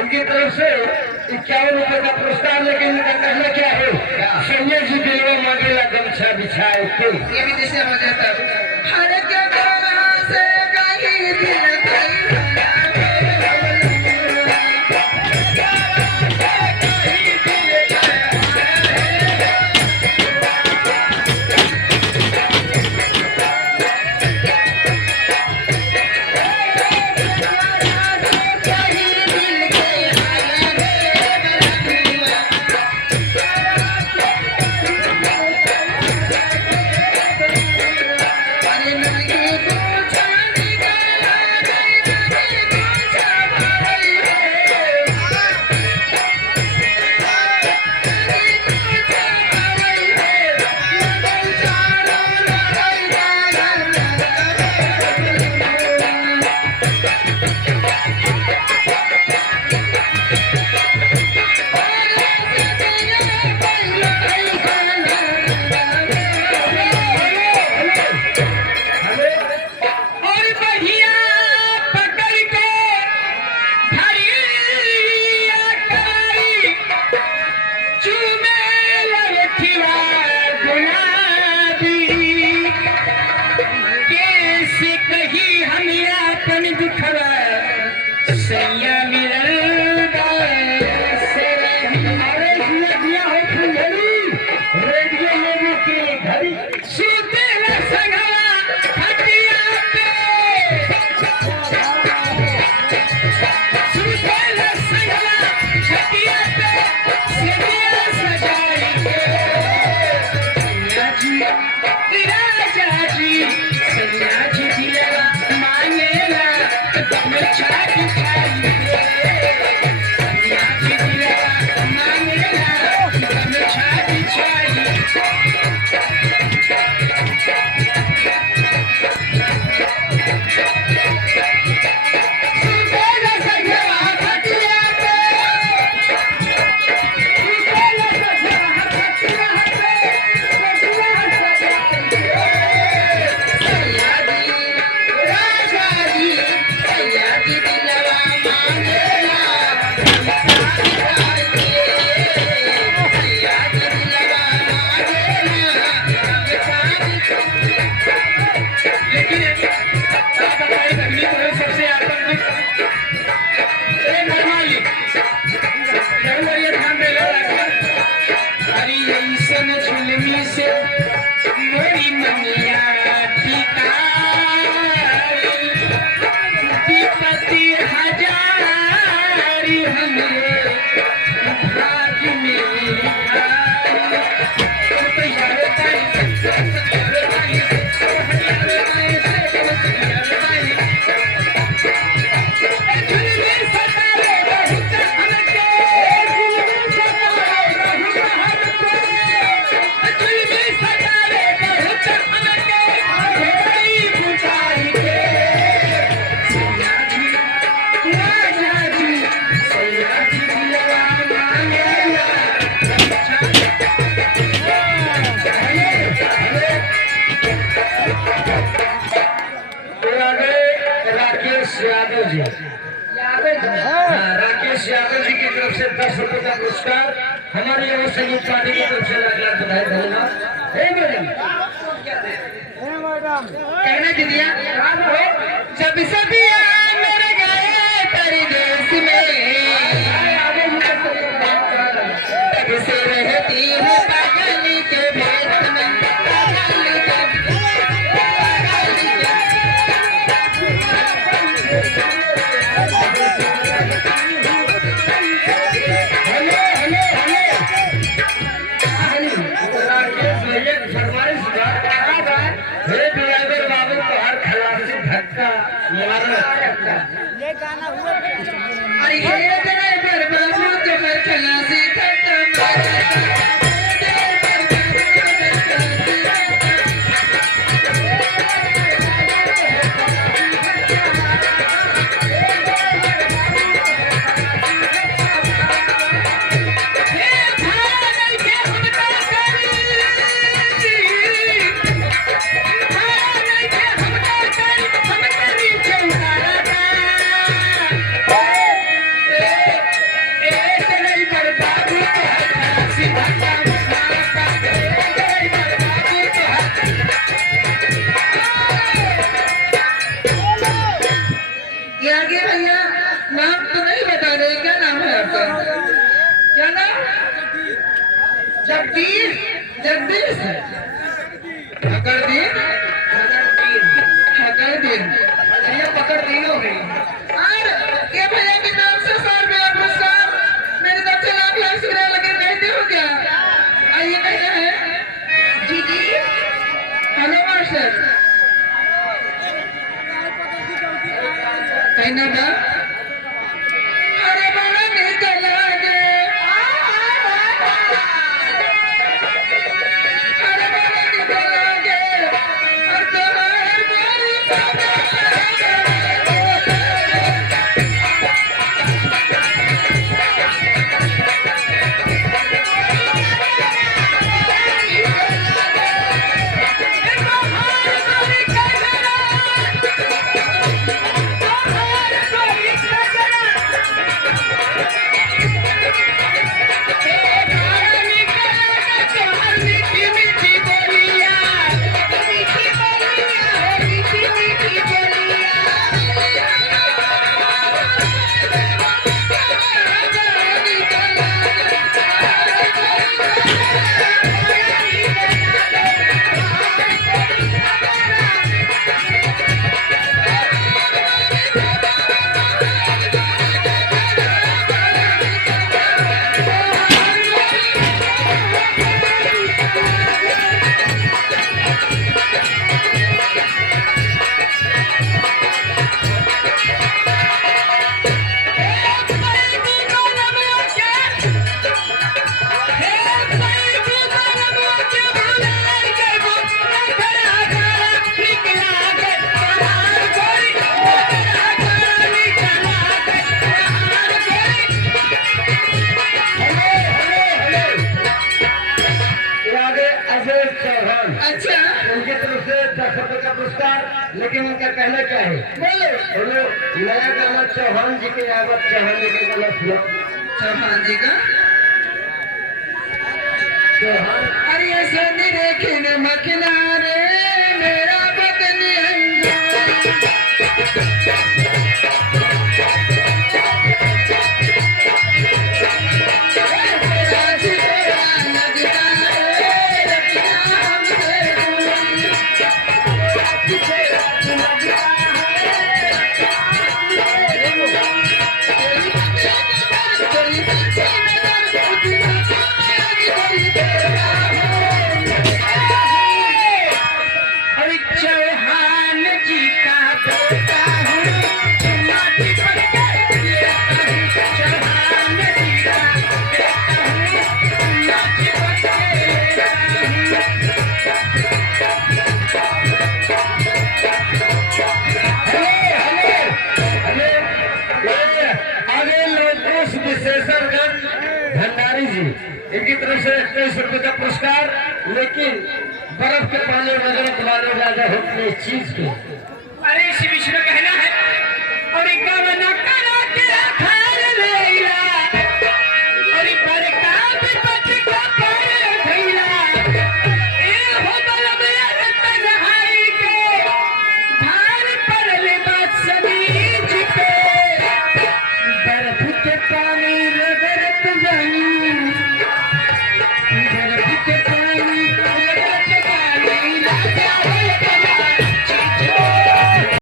इनकी तरफ से 51 रुपए का पुरस्कार। लेकिन इनका कहना क्या है, संजय जी दिलवा मांगेला गमछा बिछाए के ये भी जैसे हो जाता हर के गोरा से कहीं दिल भाई राकेश यादव जी की तरफ से 10 रुपए का पुरस्कार। हमारी युवा संगीत पार्टी की तरफ से लाख लाख बधाई धन्यवाद। मैडम कहना दीदिया जब सदिया मेरे गए परदेश में तब से रहती हूँ पागल के भेष में। ये गाना हुआ अरे ये ड्राइवर बाबू तुम्हारे खलासी जगदीश जगदीश पकड़ दिन ये पकड़ दी हो गई। और ये भैया की तरफ से 100 रुपया पुरस्कार, मेरी तरफ से लाख शुक्रिया, लेकिन कहते हो क्या? आइए कहते हैं जी जी। हेलो मास्टर, कहना था अरे बड़ा निकल लगे, अरे बड़ा निकल लगे और तुम्हारे अच्छा उनकी तरफ से 10 रुपए का पुरस्कार। लेकिन उनका कहना क्या है? बोलो नया गाना चौहान जी के आवाज, चौहान जी के गाना सुनो। चौहान जी का चौहान अरे ऐसा देखे न मखना रे मेरा बदन भंडारी जी, इनकी तरफ से 21 रुपए का पुरस्कार। लेकिन बर्फ के पानी वगैरह तुम्हारे राजा होते चीज के। अरे इसी बीच में कहना है और एक गाना